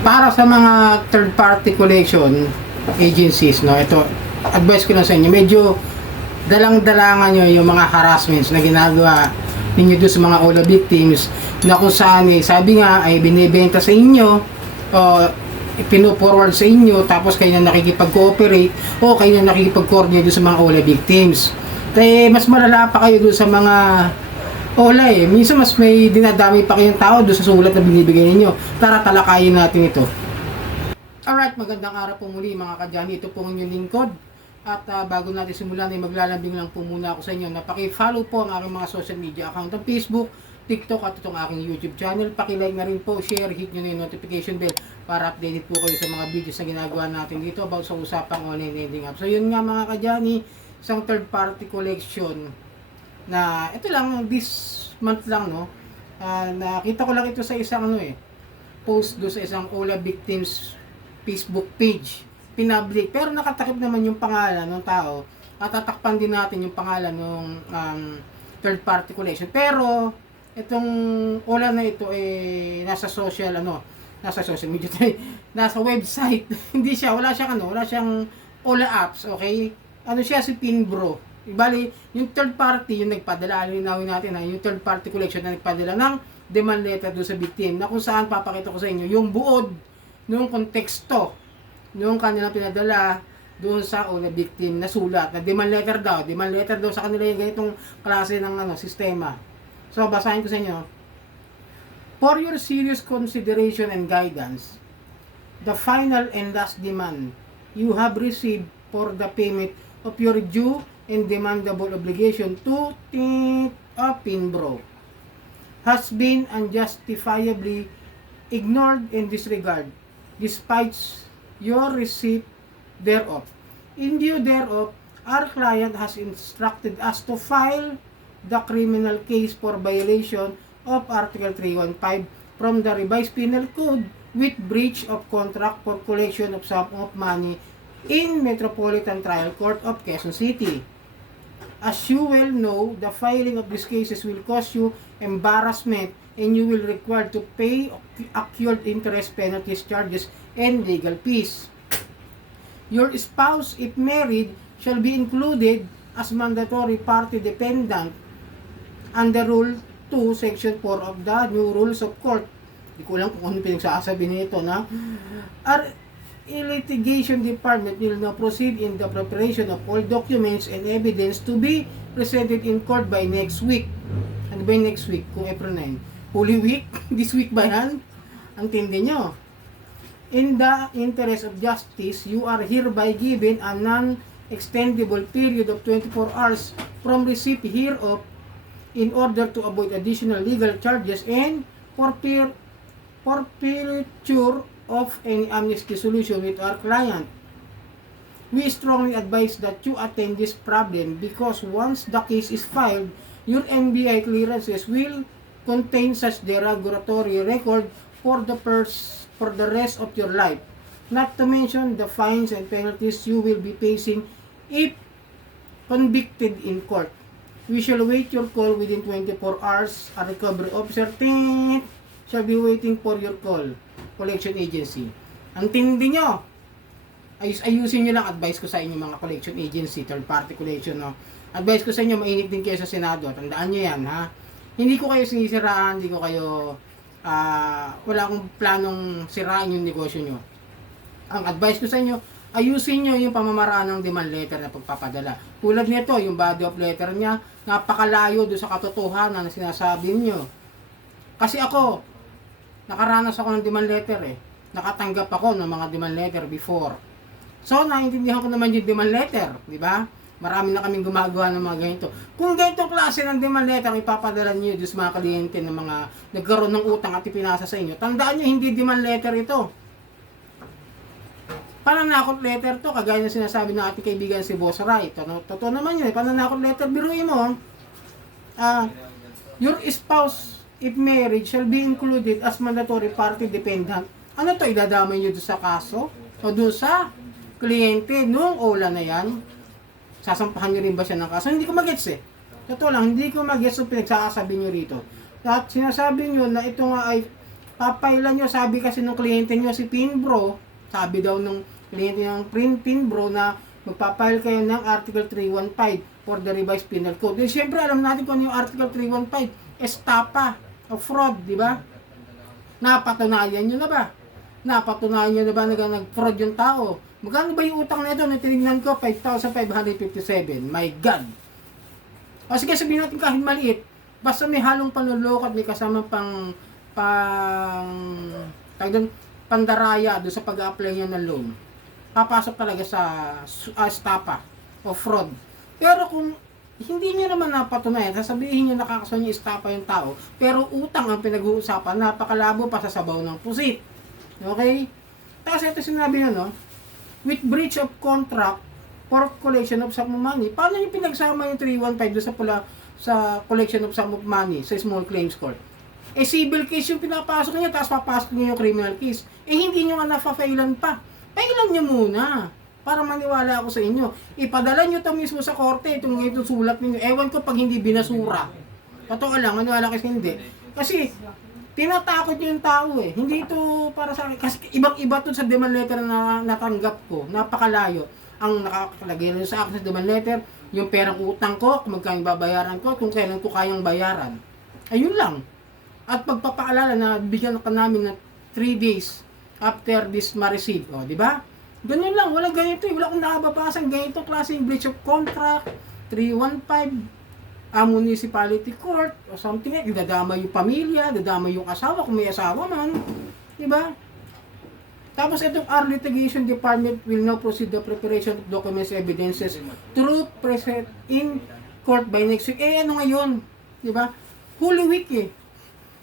Para sa mga third party collection agencies, no, ito advice ko lang sa inyo, medyo dalang-dalangan nyo yung mga harassments na ginagawa ninyo doon sa mga OLA victims, na kung saan sabi nga ay binibenta sa inyo o pino-forward sa inyo, tapos kayo na nakikipag-cooperate o kayo na nakikipag-coordinate doon sa mga OLA victims. Kaya mas malala pa kayo doon sa mga OLA minsan mas may dinadami pa kayong tao doon sa sulat na binibigay ninyo. Tara, talakayin natin ito. Alright, magandang araw po muli mga kadyani. Ito po ang inyong lingkod. At bago natin simulan ay maglalambing lang po muna ako sa inyo na paki-follow po ang aking mga social media account ng Facebook, TikTok at itong aking YouTube channel. Paki-like na rin po, share, hit nyo na yung notification bell para updated po kayo sa mga videos na ginagawa natin dito about sa usapang online lending app. So yun nga mga kadyani, isang third party collection na ito lang this month lang, no, nakita ko lang ito sa isang post do sa isang OLA victims Facebook page, pinpublic, pero nakatakip naman yung pangalan ng tao at tatakpan din natin yung pangalan ng third party collection. Pero itong OLA na ito nasa social media nasa website hindi siya, wala siyang OLA apps, okay? Ano siya, si Pinbro. Bali, yung third party, yung nagpadala, linawin natin yung third party collection na nagpadala ng demand letter doon sa victim, na kung saan papakita ko sa inyo yung buod ng konteksto nung kanilang pinadala doon sa OLA victim na sulat, na demand letter daw sa kanila yung ganitong klase ng sistema. So, basahin ko sa inyo. For your serious consideration and guidance, the final and last demand you have received for the payment of your due and demandable obligation to Pinbro has been unjustifiably ignored and disregarded despite your receipt thereof. In view thereof, our client has instructed us to file the criminal case for violation of Article 315 from the Revised Penal Code with breach of contract for collection of sum of money in Metropolitan Trial Court of Quezon City. As you well know, the filing of these cases will cause you embarrassment and you will require to pay accrued interest, penalties, charges, and legal fees. Your spouse, if married, shall be included as mandatory party dependent under Rule 2, Section 4 of the New Rules of Court. Hindi ko lang kung ano pinagsasabi nito na litigation department will now proceed in the preparation of all documents and evidence to be presented in court by next week. Ano ba yung next week? Kung April 9. Holy Week? This week ba yan? Ang tindi nyo. In the interest of justice, you are hereby given a non-extendable period of 24 hours from receipt hereof in order to avoid additional legal charges and forfeiture of any amnesty solution with our client. We strongly advise that you attend this problem because once the case is filed, your NBI clearances will contain such derogatory record for the rest of your life. Not to mention the fines and penalties you will be facing if convicted in court. We shall wait your call within 24 hours. A recovery officer shall be waiting for your call. Collection agency. Ang tindi nyo. Ayusin nyo lang, advice ko sa inyo mga collection agency, third party collection, no. Advice ko sa inyo, mainit din kayo sa Senado. Tandaan nyo yan, ha. Hindi ko kayo sinisiraan, hindi ko kayo wala akong planong siraan yung negosyo nyo. Ang advice ko sa inyo, ayusin nyo yung pamamaraan ng demand letter na pagpapadala. Tulad nito, yung body of letter niya, napakalayo doon sa katotohanan na sinasabi nyo. Kasi ako, nakaranas ako ng demand letter Nakatanggap ako ng mga demand letter before. So, naintindihan ko naman yung demand letter, di ba? Marami na kaming gumagawa ng mga ganito. Kung ganitong klase ng demand letter ipapadala niyo sa mga kliyente ng mga nagkaroon ng utang at ipinasa sa inyo, tandaan niyo, hindi demand letter ito. Pananakot letter to, kagaya ng sinasabi ng ating kaibigan si Boss Rai. Totoo naman yun, pananakot letter. Biruin mo, your spouse, if married, shall be included as mandatory party dependent. Ano to, idadamay nyo doon sa kaso? O doon sa kliyente nung OLA na yan? Sasampahan nyo rin ba siya ng kaso? Hindi ko magets Totoo lang, hindi ko magets yung pinagsasabi nyo rito. At sinasabi nyo na ito nga ay papailan nyo, sabi kasi ng kliyente nyo si Pinbro, sabi daw ng kliyente ng Pinbro na magpapail kayo ng Article 315 for the revised penal code. Eh, syempre alam natin kung ano yung Article 315, estafa o fraud, di ba? Napatunayan nyo na ba? Napatunayan nyo na ba na nag-fraud yung tao? Magkano ba yung utang na ito? Natinignan ko, 5,557. My God! O sige, sabihin natin kahit maliit, basta may halong panluloko at may kasama pandaraya doon sa pag-apply niya ng loan, papasok talaga sa estafa o fraud. Pero kung hindi niyo naman napatunayan, sasabihin niyo nakakasuhan niyo estafa yung tao, pero utang ang pinag-uusapan, napakalabo pa sa sabaw ng pusit. Okay? Tapos ito sinabi niya, no? With breach of contract for collection of sum of money. Paano niyo pinagsama yung 315 doon sa collection of sum of money sa small claims court? Eh, civil case yung pinapasok niya, tapos papasok niyo yung criminal case. Eh, hindi niyo nga na-failan pa. Pailan niyo muna para maniwala ako sa inyo. Ipadala niyo to mismo sa korte, itong sulat niyo. Ewan ko pag hindi binasura. Totoo lang, maniwala kasi hindi. Kasi, tinatakot niyo yung tao eh. Hindi ito para sa akin. Kasi ibang-iba to sa demand letter na natanggap ko. Napakalayo. Ang nakakalagay rin sa akin sa demand letter, yung perang utang ko, kung magkano babayaran ko, kung kailan ko kayang bayaran. Ayun lang. At pagpapaalala na bigyan ka namin ng 3 days after this ma-receive. O, di ba? Ganyan lang. Wala ganito eh. Wala akong nakababasan ganito klaseng breach of contract, 315, municipality court, o something like, dadama yung pamilya, dadama yung asawa, kung may asawa man. Di ba? Tapos itong our litigation department will now proceed the preparation of documents, evidences, through present in court by next week. Eh, ano ngayon? Di ba? Holy Week eh.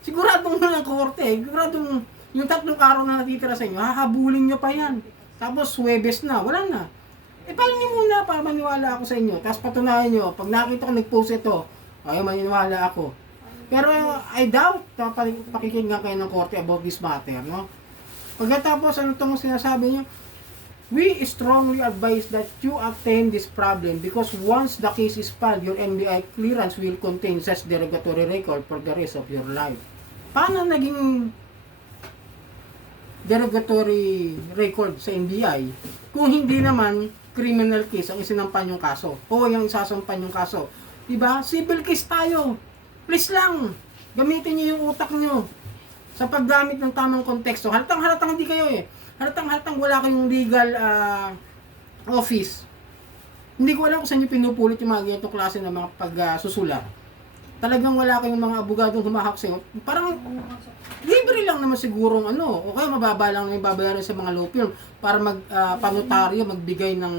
Siguradong ng korte eh. Siguradong yung 3 araw na natitira sa inyo, hahabulin nyo pa yan. Tapos, Huwebes na, wala na. Eh, paano nyo muna para maniwala ako sa inyo? Tapos patunayan nyo, pag nakita ko nag-post ito, ay maniwala ako. Pero, I doubt na pakikinggan kayo ng korte about this matter, no? Pagkatapos, ano itong sinasabi nyo? We strongly advise that you attend this problem because once the case is filed, your NBI clearance will contain such derogatory record for the rest of your life. Paano naging derogatory record sa NBI kung hindi naman criminal case ang isinampan yung kaso o yung isasampan yung kaso? Diba? Civil case tayo. Please lang, gamitin niyo yung utak niyo sa paggamit ng tamang konteksto. Halatang hindi kayo eh. Halatang wala kayong legal office. Hindi ko alam kung saan nyo pinupulot yung mga ganitong klase ng mga pagsusulat. Talagang wala kayong mga abogadong humahak sa inyo. Parang libre lang naman sigurong o kaya mababa lang yung babayaran sa mga law firm para panotaryo magbigay ng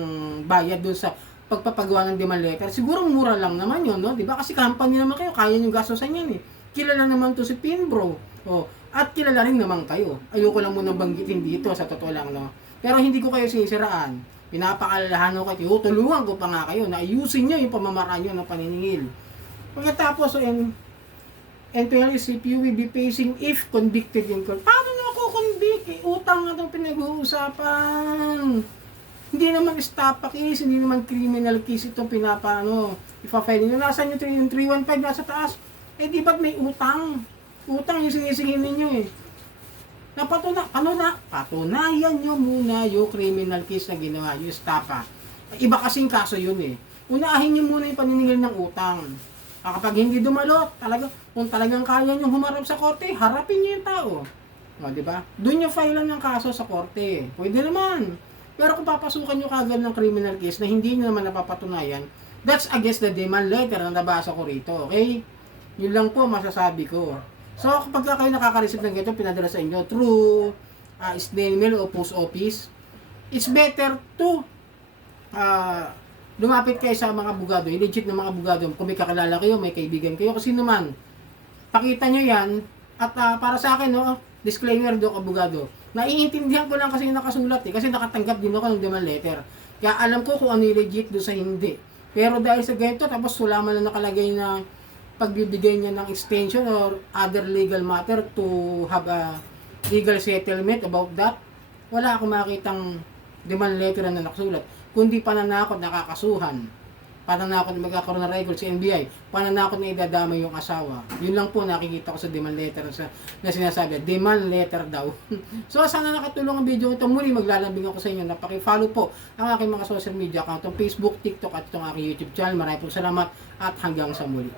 bayad doon sa pagpapagawa ng demand letter. Siguro mura lang naman yun, no? Diba? Kasi company naman kayo, kaya nyo gastosan yan eh. Kilala naman to si Pinbro. At kilala rin naman kayo. Ayoko lang muna banggitin dito, sa totoo lang, no? Pero hindi ko kayo sinisiraan. Pinapaalalahan ko kayo, tulungan ko pa nga kayo na ayusin nyo yung pamamaraan nyo ng paniningil. Pagkatapos, and if you will be facing if convicted in court. Paano na ako convict? Utang na itong pinag-uusapan. Hindi naman estafa case, hindi naman criminal case itong ipa-file nyo. Nasaan yung 315 nasa taas? Eh di ba't may utang? Utang yung sinisingin ninyo eh. Patunayan nyo muna yung criminal case na ginawa, yung estafa. Iba kasing kaso yun eh. Unahin nyo muna yung paniningil ng utang. Kapag hindi dumalo, kung talagang kaya nyo humarap sa korte, harapin nyo yung tao. Diba? Doon yung file ng kaso sa korte. Pwede naman. Pero kung papasukan nyo kagad ng criminal case na hindi nyo naman napapatunayan, that's against the demand letter na nabasa ko rito. Okay? Yun lang po masasabi ko. So, kapag kayo nakaka-receive ng ganito, pinadala sa inyo through snail mail o post office, it's better to lumapit kayo sa mga abogado, legit na mga abogado. Kung may kakilala kayo, may kaibigan kayo, kasi naman, pakita nyo yan, at para sa akin, disclaimer do abogado, naiintindihan ko lang kasi yung nakasulat kasi nakatanggap din ako ng demand letter. Kaya alam ko kung ano yung legit do sa hindi. Pero dahil sa ganito, tapos wala man na nakalagay na pagbibigay niya ng extension or other legal matter to have a legal settlement about that, wala akong makitang demand letter na nakasulat, kundi pananakot, nakakasuhan, pananakot na magkakaroon ng record sa NBI, pananakot na idadama yung asawa. Yun lang po nakikita ko sa demand letter na sinasabi, demand letter daw. So sana nakatulong ang video ito. Muli maglalambing ako sa inyo na paki-follow po ang aking mga social media account, Facebook, TikTok at itong aking YouTube channel. Maraming po salamat at hanggang sa muli.